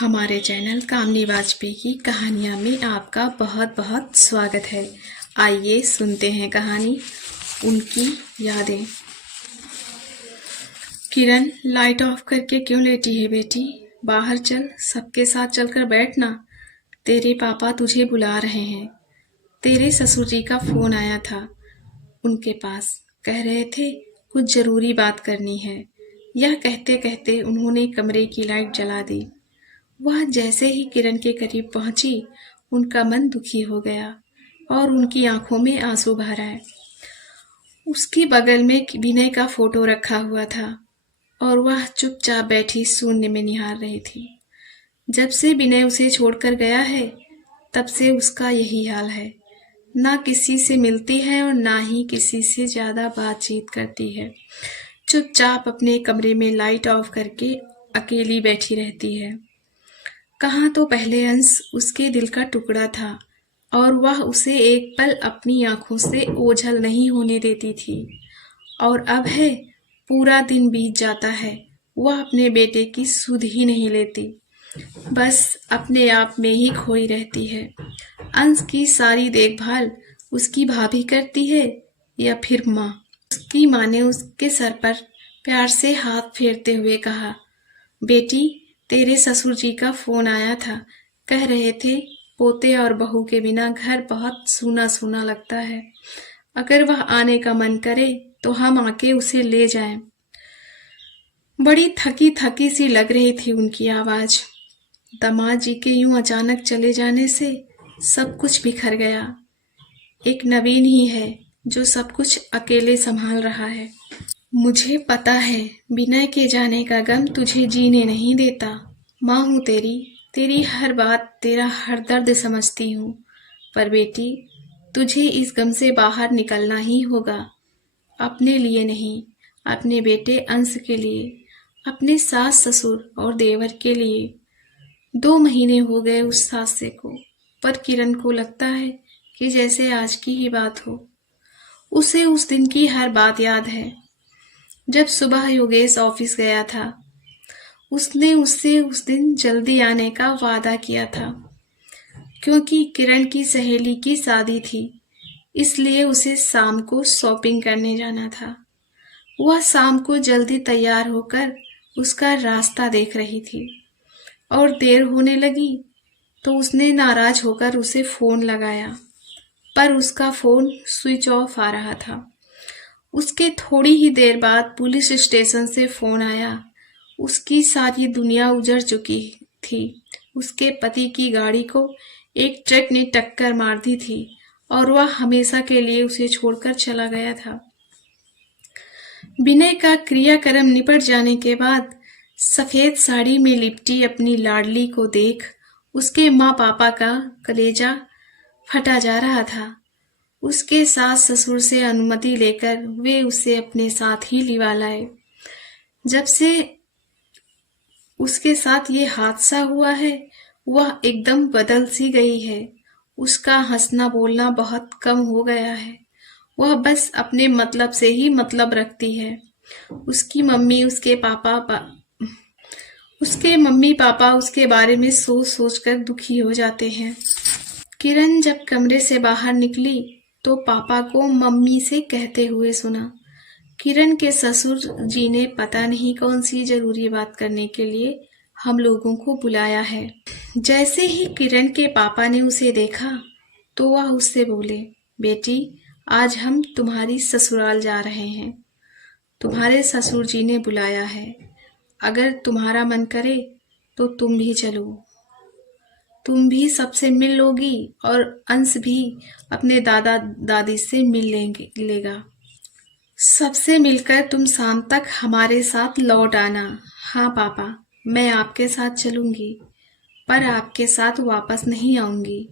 हमारे चैनल कामनी वाजपेयी की कहानियाँ में आपका बहुत बहुत स्वागत है। आइए सुनते हैं कहानी उनकी यादें। किरण, लाइट ऑफ करके क्यों लेटी है बेटी? बाहर चल, सबके साथ चलकर बैठना। तेरे पापा तुझे बुला रहे हैं। तेरे ससुर जी का फोन आया था उनके पास, कह रहे थे कुछ जरूरी बात करनी है। यह कहते कहते उन्होंने कमरे की लाइट जला दी। वह जैसे ही किरण के करीब पहुंची, उनका मन दुखी हो गया और उनकी आंखों में आंसू भर आए। उसके बगल में विनय का फोटो रखा हुआ था और वह चुपचाप बैठी शून्य में निहार रही थी। जब से विनय उसे छोड़कर गया है, तब से उसका यही हाल है। ना किसी से मिलती है और ना ही किसी से ज्यादा बातचीत करती है। चुपचाप अपने कमरे में लाइट ऑफ करके अकेली बैठी रहती है। कहाँ तो पहले अंश उसके दिल का टुकड़ा था और वह उसे एक पल अपनी आंखों से ओझल नहीं होने देती थी, और अब है पूरा दिन बीत जाता है, वह अपने बेटे की सुध ही नहीं लेती, बस अपने आप में ही खोई रहती है। अंश की सारी देखभाल उसकी भाभी करती है या फिर माँ। उसकी माँ ने उसके सर पर प्यार से हाथ फेरते हुए कहा, बेटी, तेरे ससुर जी का फोन आया था। कह रहे थे पोते और बहू के बिना घर बहुत सूना सूना लगता है। अगर वह आने का मन करे तो हम आके उसे ले जाएं। बड़ी थकी थकी सी लग रही थी उनकी आवाज। दामाद जी के यूं अचानक चले जाने से सब कुछ बिखर गया। एक नवीन ही है जो सब कुछ अकेले संभाल रहा है। मुझे पता है विनय के जाने का गम तुझे जीने नहीं देता। माँ हूँ तेरी हर बात, तेरा हर दर्द समझती हूँ। पर बेटी, तुझे इस गम से बाहर निकलना ही होगा। अपने लिए नहीं, अपने बेटे अंश के लिए, अपने सास ससुर और देवर के लिए। 2 महीने हो गए उस हादसे को, पर किरण को लगता है कि जैसे आज की ही बात हो। उसे उस दिन की हर बात याद है जब सुबह योगेश ऑफिस गया था। उसने उससे उस दिन जल्दी आने का वादा किया था, क्योंकि किरण की सहेली की शादी थी, इसलिए उसे शाम को शॉपिंग करने जाना था। वह शाम को जल्दी तैयार होकर उसका रास्ता देख रही थी और देर होने लगी तो उसने नाराज होकर उसे फोन लगाया, पर उसका फोन स्विच ऑफ आ रहा था। उसके थोड़ी ही देर बाद पुलिस स्टेशन से फोन आया। उसकी सारी दुनिया उजड़ चुकी थी। उसके पति की गाड़ी को एक ट्रक ने टक्कर मार दी थी और वह हमेशा के लिए उसे छोड़कर चला गया था। विनय का क्रियाक्रम निपट जाने के बाद सफेद साड़ी में लिपटी अपनी लाडली को देख उसके माँ पापा का कलेजा फटा जा रहा था। उसके सास ससुर से अनुमति लेकर वे उसे अपने साथ ही लिवा लाए। जब से उसके साथ ये हादसा हुआ है, वह एकदम बदल सी गई है। उसका हंसना बोलना बहुत कम हो गया है। वह बस अपने मतलब से ही मतलब रखती है। उसके मम्मी पापा उसके बारे में सोच सोच कर दुखी हो जाते हैं। किरण जब कमरे से बाहर निकली तो पापा को मम्मी से कहते हुए सुना, किरण के ससुर जी ने पता नहीं कौन सी जरूरी बात करने के लिए हम लोगों को बुलाया है। जैसे ही किरण के पापा ने उसे देखा तो वह उससे बोले, बेटी, आज हम तुम्हारी ससुराल जा रहे हैं। तुम्हारे ससुर जी ने बुलाया है। अगर तुम्हारा मन करे तो तुम भी चलो। तुम भी सबसे मिल लोगी और अंश भी अपने दादा दादी से मिल लेगा। सबसे मिलकर तुम शाम तक हमारे साथ लौट आना। हाँ पापा, मैं आपके साथ चलूंगी, पर आपके साथ वापस नहीं आऊंगी।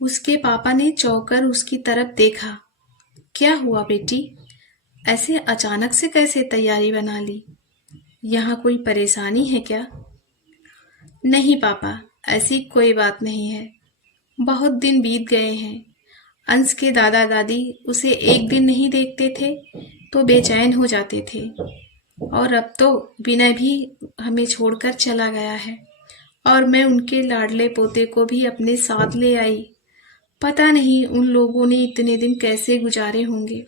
उसके पापा ने चौंककर उसकी तरफ देखा। क्या हुआ बेटी? ऐसे अचानक से कैसे तैयारी बना ली? यहाँ कोई परेशानी है क्या? नहीं पापा, ऐसी कोई बात नहीं है। बहुत दिन बीत गए हैं। अंश के दादा दादी उसे एक दिन नहीं देखते थे तो बेचैन हो जाते थे, और अब तो विनय भी हमें छोड़कर चला गया है। और मैं उनके लाडले पोते को भी अपने साथ ले आई। पता नहीं उन लोगों ने इतने दिन कैसे गुजारे होंगे।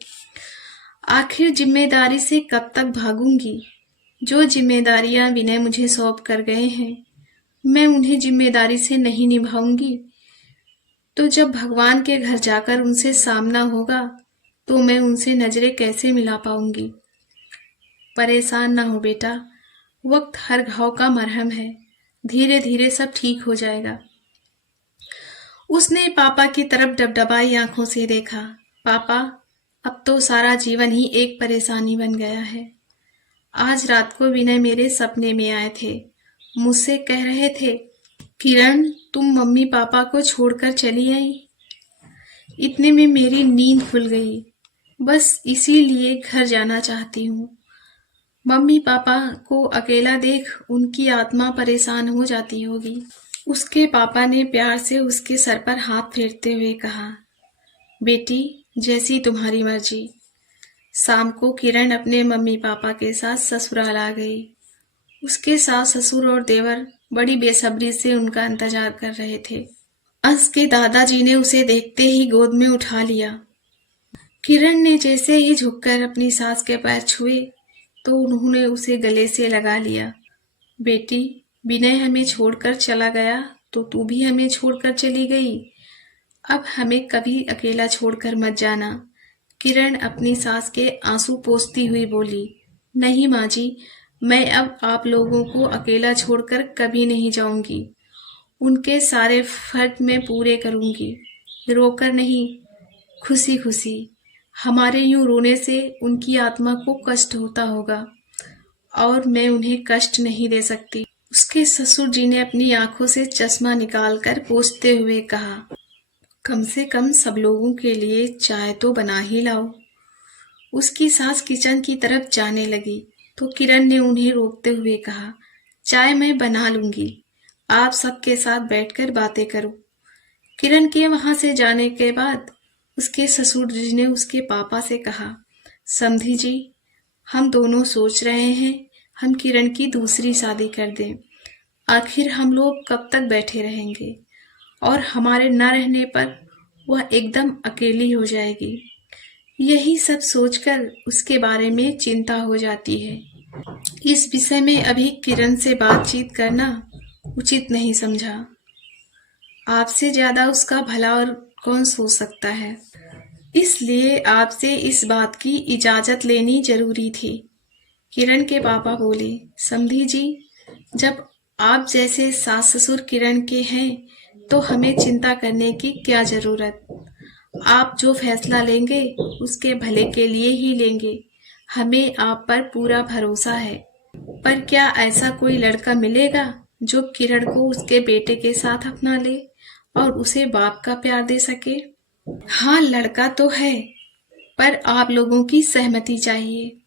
आखिर जिम्मेदारी से कब तक भागूंगी। जो जिम्मेदारियां विनय मुझे सौंप कर गए हैं, मैं उन्हें जिम्मेदारी से नहीं निभाऊंगी तो जब भगवान के घर जाकर उनसे सामना होगा तो मैं उनसे नजरें कैसे मिला पाऊंगी। परेशान ना हो बेटा, वक्त हर घाव का मरहम है, धीरे धीरे सब ठीक हो जाएगा। उसने पापा की तरफ डबडबाई आंखों से देखा। पापा, अब तो सारा जीवन ही एक परेशानी बन गया है। आज रात को विनय मेरे सपने में आए थे। मुझसे कह रहे थे, किरण तुम मम्मी पापा को छोड़कर चली आई। इतने में मेरी नींद खुल गई। बस इसीलिए घर जाना चाहती हूँ। मम्मी पापा को अकेला देख उनकी आत्मा परेशान हो जाती होगी। उसके पापा ने प्यार से उसके सर पर हाथ फेरते हुए कहा, बेटी जैसी तुम्हारी मर्जी। शाम को किरण अपने मम्मी पापा के साथ ससुराल आ गई। उसके सास ससुर और देवर बड़ी बेसब्री से उनका इंतजार कर रहे थे। अंश के दादाजी ने उसे देखते ही गोद में उठा लिया। किरण ने जैसे ही झुककर अपनी सास के पैर छुए तो उन्होंने उसे गले से लगा लिया। बेटी, विनय हमें छोड़कर चला गया तो तू भी हमें छोड़कर चली गई। अब हमें कभी अकेला छोड़कर मत जाना। किरण अपनी सास के आंसू पोंछती हुई बोली, नहीं माँ जी, मैं अब आप लोगों को अकेला छोड़कर कभी नहीं जाऊंगी। उनके सारे फर्ज मैं पूरे करूंगी, रोकर नहीं, खुशी खुशी। हमारे यूं रोने से उनकी आत्मा को कष्ट होता होगा और मैं उन्हें कष्ट नहीं दे सकती। उसके ससुर जी ने अपनी आंखों से चश्मा निकालकर पोंछते हुए कहा, कम से कम सब लोगों के लिए चाय तो बना ही लाओ। उसकी सास किचन की तरफ जाने लगी तो किरण ने उन्हें रोकते हुए कहा, चाय मैं बना लूंगी, आप सबके साथ बैठकर बातें करो। किरण के वहां से जाने के बाद उसके ससुर जी ने उसके पापा से कहा, समधी जी, हम दोनों सोच रहे हैं हम किरण की दूसरी शादी कर दें। आखिर हम लोग कब तक बैठे रहेंगे और हमारे न रहने पर वह एकदम अकेली हो जाएगी। यही सब सोचकर उसके बारे में चिंता हो जाती है। इस विषय में अभी किरण से बातचीत करना उचित नहीं समझा। आपसे ज्यादा उसका भला और कौन सोच सकता है, इसलिए आपसे इस बात की इजाजत लेनी जरूरी थी। किरण के पापा बोले, समधी जी, जब आप जैसे सास ससुर किरण के हैं तो हमें चिंता करने की क्या जरूरत। आप जो फैसला लेंगे उसके भले के लिए ही लेंगे। हमें आप पर पूरा भरोसा है। पर क्या ऐसा कोई लड़का मिलेगा जो किरण को उसके बेटे के साथ अपना ले और उसे बाप का प्यार दे सके। हाँ, लड़का तो है, पर आप लोगों की सहमति चाहिए।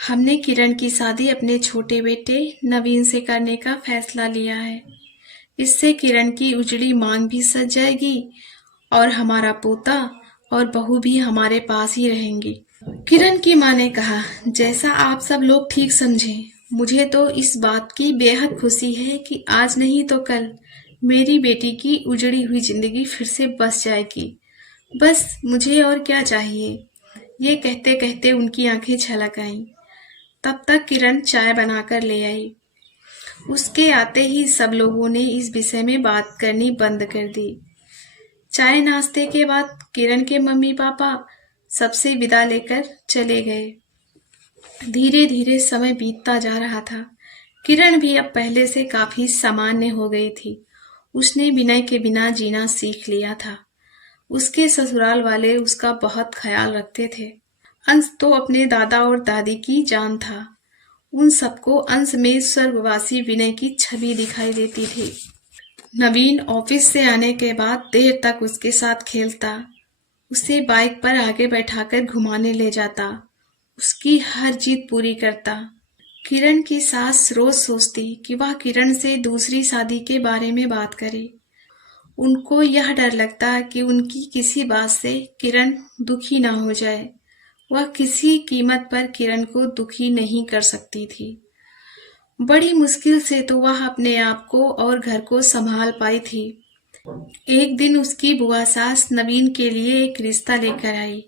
हमने किरण की शादी अपने छोटे बेटे नवीन से करने का फैसला लिया है। इससे किरण की उजड़ी मांग भी सज जाएगी और हमारा पोता और बहू भी हमारे पास ही रहेंगी। किरण की मां ने कहा, जैसा आप सब लोग ठीक समझें। मुझे तो इस बात की बेहद खुशी है कि आज नहीं तो कल मेरी बेटी की उजड़ी हुई जिंदगी फिर से बस जाएगी। बस मुझे और क्या चाहिए। ये कहते कहते उनकी आंखें छलक आईं। तब तक किरण चाय बनाकर ले आई। उसके आते ही सब लोगों ने इस विषय में बात करनी बंद कर दी। चाय नाश्ते के बाद किरण के मम्मी पापा सबसे विदा लेकर चले गए। धीरे धीरे समय बीतता जा रहा था। किरण भी अब पहले से काफी सामान्य हो गई थी। उसने विनय के बिना जीना सीख लिया था। उसके ससुराल वाले उसका बहुत ख्याल रखते थे। अंश तो अपने दादा और दादी की जान था। उन सबको अंश में स्वर्गवासी विनय की छवि दिखाई देती थी। नवीन ऑफिस से आने के बाद देर तक उसके साथ खेलता, उसे बाइक पर आगे बैठाकर घुमाने ले जाता, उसकी हर जिद पूरी करता। किरण की सास रोज सोचती कि वह किरण से दूसरी शादी के बारे में बात करे। उनको यह डर लगता कि उनकी किसी बात से किरण दुखी ना हो जाए। वह किसी कीमत पर किरण को दुखी नहीं कर सकती थी। बड़ी मुश्किल से तो वह अपने आप को और घर को संभाल पाई थी। एक दिन उसकी बुआ सास नवीन के लिए एक रिश्ता लेकर आई।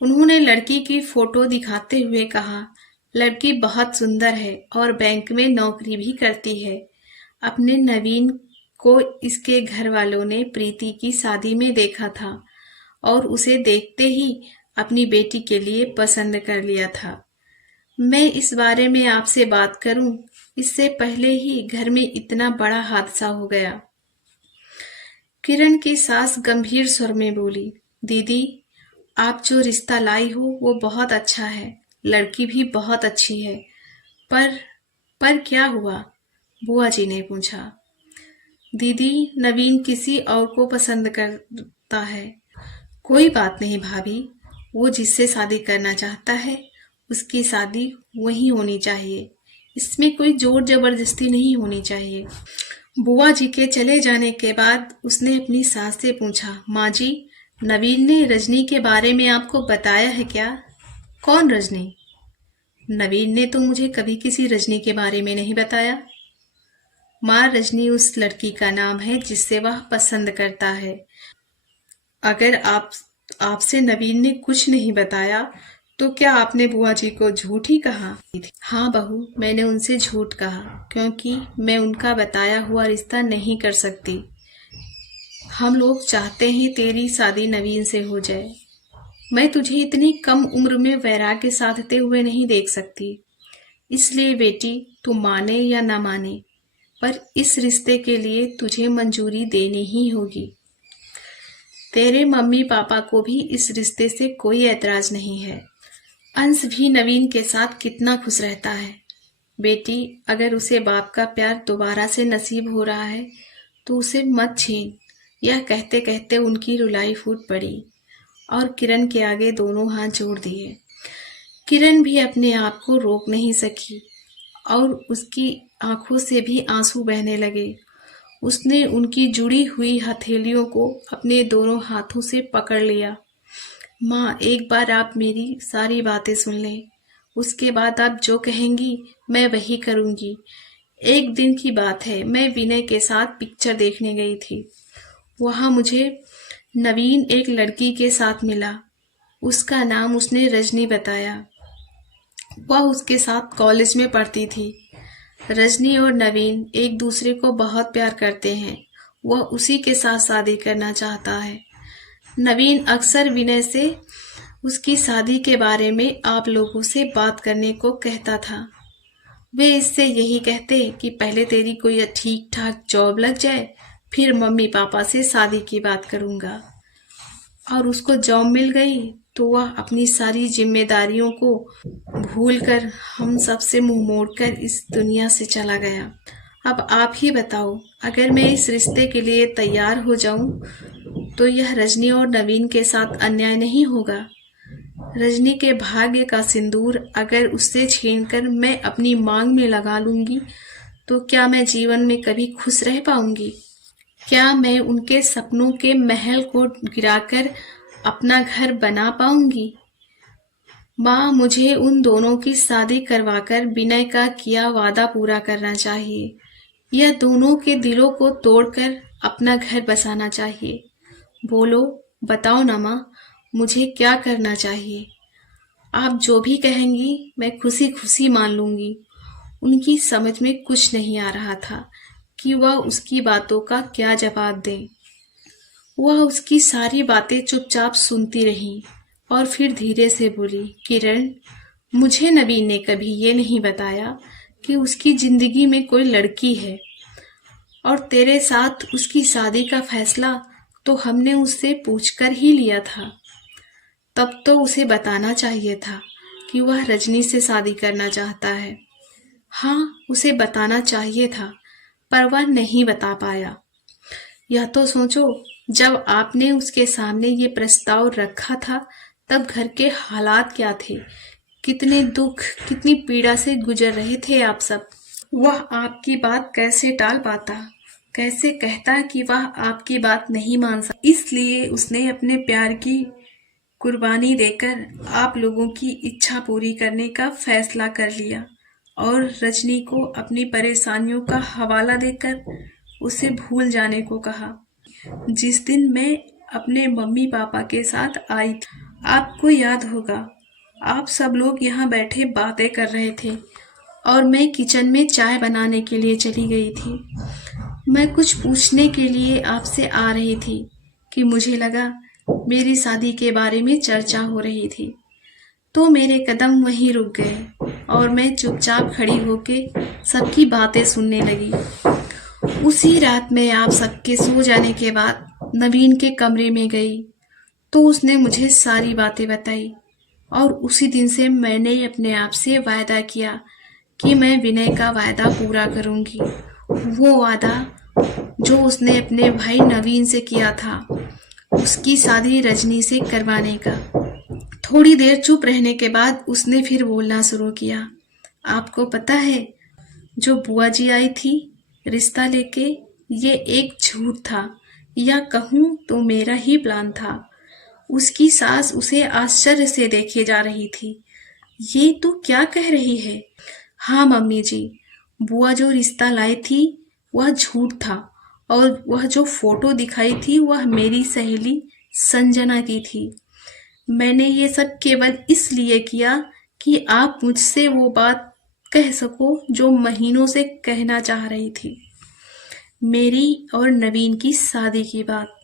उन्होंने लड़की की फोटो दिखाते हुए कहा, लड़की बहुत सुंदर है और बैंक में नौकरी भी करती है। अपने नवीन को इसके घर वालों ने प्रीति की शादी में देखा था और उसे देखते ही अपनी बेटी के लिए पसंद कर लिया था। मैं इस बारे में आपसे बात करूं, इससे पहले ही घर में इतना बड़ा हादसा हो गया। किरण की सास गंभीर स्वर में बोली, दीदी, आप जो रिश्ता लाई हो वो बहुत अच्छा है, लड़की भी बहुत अच्छी है, पर पर क्या हुआ? बुआ जी ने पूछा। दीदी, नवीन किसी और को पसंद करता है। कोई बात नहीं भाभी, वो जिससे शादी करना चाहता है उसकी शादी वही होनी चाहिए, इसमें कोई जोर जबरदस्ती नहीं होनी चाहिए। बुआ जी के चले जाने के बाद उसने अपनी सास से पूछा, माँ जी, नवीन ने रजनी के बारे में आपको बताया है क्या? कौन रजनी? नवीन ने तो मुझे कभी किसी रजनी के बारे में नहीं बताया। माँ, रजनी उस लड़की का नाम है जिससे वह पसंद करता है। अगर आपसे नवीन ने कुछ नहीं बताया तो क्या आपने बुआ जी को झूठ ही कहा? हाँ बहू, मैंने उनसे झूठ कहा क्योंकि मैं उनका बताया हुआ रिश्ता नहीं कर सकती। हम लोग चाहते हैं तेरी शादी नवीन से हो जाए। मैं तुझे इतनी कम उम्र में वैराग्य साधते हुए नहीं देख सकती। इसलिए बेटी, तू माने या ना माने, पर इस रिश्ते के लिए तुझे मंजूरी देनी ही होगी। तेरे मम्मी पापा को भी इस रिश्ते से कोई ऐतराज नहीं है। अंश भी नवीन के साथ कितना खुश रहता है। बेटी, अगर उसे बाप का प्यार दोबारा से नसीब हो रहा है तो उसे मत छीन। यह कहते कहते उनकी रुलाई फूट पड़ी और किरण के आगे दोनों हाथ जोड़ दिए। किरण भी अपने आप को रोक नहीं सकी और उसकी आंखों से भी आंसू बहने लगे। उसने उनकी जुड़ी हुई हथेलियों को अपने दोनों हाथों से पकड़ लिया। माँ, एक बार आप मेरी सारी बातें सुन लें, उसके बाद आप जो कहेंगी मैं वही करूँगी। एक दिन की बात है, मैं विनय के साथ पिक्चर देखने गई थी। वहाँ मुझे नवीन एक लड़की के साथ मिला। उसका नाम उसने रजनी बताया। वह उसके साथ कॉलेज में पढ़ती थी। रजनी और नवीन एक दूसरे को बहुत प्यार करते हैं। वह उसी के साथ शादी करना चाहता है। नवीन अक्सर विनय से उसकी शादी के बारे में आप लोगों से बात करने को कहता था। वे इससे यही कहते कि पहले तेरी कोई ठीक ठाक जॉब लग जाए, फिर मम्मी पापा से शादी की बात करूँगा। और उसको जॉब मिल गई तो वह अपनी सारी जिम्मेदारियों को भूलकर हम सबसे मुंह मोड़कर इस दुनिया से चला गया। अब आप ही बताओ, अगर मैं इस रिश्ते के लिए तैयार हो जाऊं तो यह रजनी और नवीन के साथ अन्याय नहीं होगा? रजनी के भाग्य का सिंदूर अगर उससे छीनकर मैं अपनी मांग में लगा लूंगी तो क्या मैं जीवन में कभी खुश रह पाऊंगी? क्या मैं उनके सपनों के महल को गिराकर अपना घर बना पाऊंगी? माँ, मुझे उन दोनों की शादी करवाकर विनय का किया वादा पूरा करना चाहिए। यह दोनों के दिलों को तोड़कर अपना घर बसाना चाहिए। बोलो, बताओ ना माँ, मुझे क्या करना चाहिए? आप जो भी कहेंगी मैं खुशी खुशी मान लूंगी। उनकी समझ में कुछ नहीं आ रहा था कि वह उसकी बातों का क्या जवाब दे। वह उसकी सारी बातें चुपचाप सुनती रही और फिर धीरे से बोली, किरण, मुझे नवीन ने कभी ये नहीं बताया कि उसकी जिंदगी में कोई लड़की है, और तेरे साथ उसकी शादी का फैसला तो हमने उससे पूछकर ही लिया था। तब तो उसे बताना चाहिए था कि वह रजनी से शादी करना चाहता है। हाँ, उसे बताना चाहिए था, पर वह नहीं बता पाया। यह तो सोचो, जब आपने उसके सामने ये प्रस्ताव रखा था तब घर के हालात क्या थे? कितने दुख, कितनी पीड़ा से गुजर रहे थे आप सब। वह आपकी बात कैसे टाल पाता? कैसे कहता कि वह आपकी बात नहीं मान सकता? इसलिए उसने अपने प्यार की कुर्बानी देकर आप लोगों की इच्छा पूरी करने का फैसला कर लिया। और रजनी को अपनी परेशानियों का हवाला देकर उसे भूल जाने को कहा। जिस दिन मैं अपने मम्मी पापा के साथ आई थी, आपको याद होगा, आप सब लोग यहाँ बैठे बातें कर रहे थे और मैं किचन में चाय बनाने के लिए चली गई थी। मैं कुछ पूछने के लिए आपसे आ रही थी कि मुझे लगा मेरी शादी के बारे में चर्चा हो रही थी, तो मेरे कदम वहीं रुक गए और मैं चुपचाप खड़ी होके सबकी बातें सुनने लगी। उसी रात मैं आप सबके सो जाने के बाद नवीन के कमरे में गई तो उसने मुझे सारी बातें बताई और उसी दिन से मैंने अपने आप से वायदा किया कि मैं विनय का वायदा पूरा करूंगी। वो वादा जो उसने अपने भाई नवीन से किया था, उसकी शादी रजनी से करवाने का। थोड़ी देर चुप रहने के बाद उसने फिर बोलना शुरू किया। आपको पता है, जो बुआ जी आई थी रिश्ता लेके, ये एक झूठ था, या कहूँ तो मेरा ही प्लान था। उसकी सास उसे आश्चर्य से देखे जा रही थी। ये तू क्या कह रही है? हाँ मम्मी जी, बुआ जो रिश्ता लाई थी वह झूठ था और वह जो फोटो दिखाई थी वह मेरी सहेली संजना की थी। मैंने ये सब केवल इसलिए किया कि आप मुझसे वो बात कह सको जो महीनों से कहना चाह रही थी, मेरी और नवीन की शादी की बात,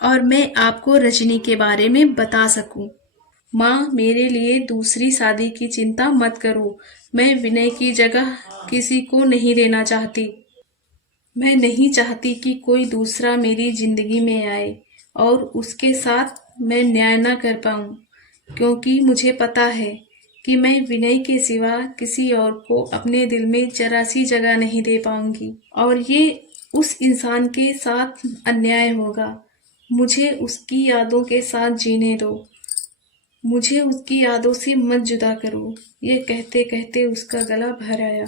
और मैं आपको रजनी के बारे में बता सकूं। माँ, मेरे लिए दूसरी शादी की चिंता मत करो। मैं विनय की जगह किसी को नहीं लेना चाहती। मैं नहीं चाहती कि कोई दूसरा मेरी जिंदगी में आए और उसके साथ मैं न्याय न कर पाऊं, क्योंकि मुझे पता है कि मैं विनय के सिवा किसी और को अपने दिल में जरा सी जगह नहीं दे पाऊंगी और ये उस इंसान के साथ अन्याय होगा। मुझे उसकी यादों के साथ जीने दो, मुझे उसकी यादों से मत जुदा करो। ये कहते कहते उसका गला भर आया।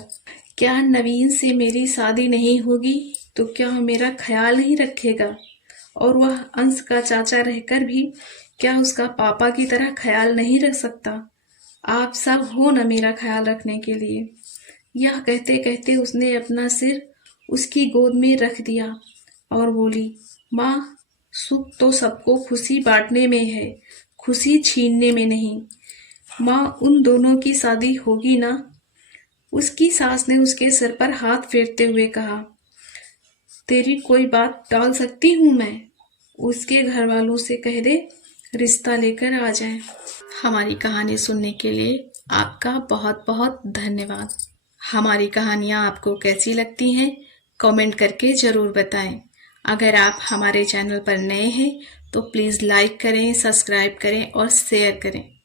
क्या नवीन से मेरी शादी नहीं होगी तो क्या वह मेरा ख्याल नहीं रखेगा? और वह अंश का चाचा रहकर भी क्या उसका पापा की तरह ख्याल नहीं रख सकता? आप सब हो न मेरा ख्याल रखने के लिए। यह कहते कहते उसने अपना सिर उसकी गोद में रख दिया और बोली, माँ, सुख तो सबको खुशी बांटने में है, खुशी छीनने में नहीं। माँ, उन दोनों की शादी होगी ना? उसकी सास ने उसके सर पर हाथ फेरते हुए कहा, तेरी कोई बात टाल सकती हूँ मैं? उसके घर वालों से कह दे रिश्ता लेकर आ जाए। हमारी कहानी सुनने के लिए आपका बहुत बहुत धन्यवाद। हमारी कहानियाँ आपको कैसी लगती हैं कमेंट करके ज़रूर बताएं। अगर आप हमारे चैनल पर नए हैं तो प्लीज़ लाइक करें, सब्सक्राइब करें और शेयर करें।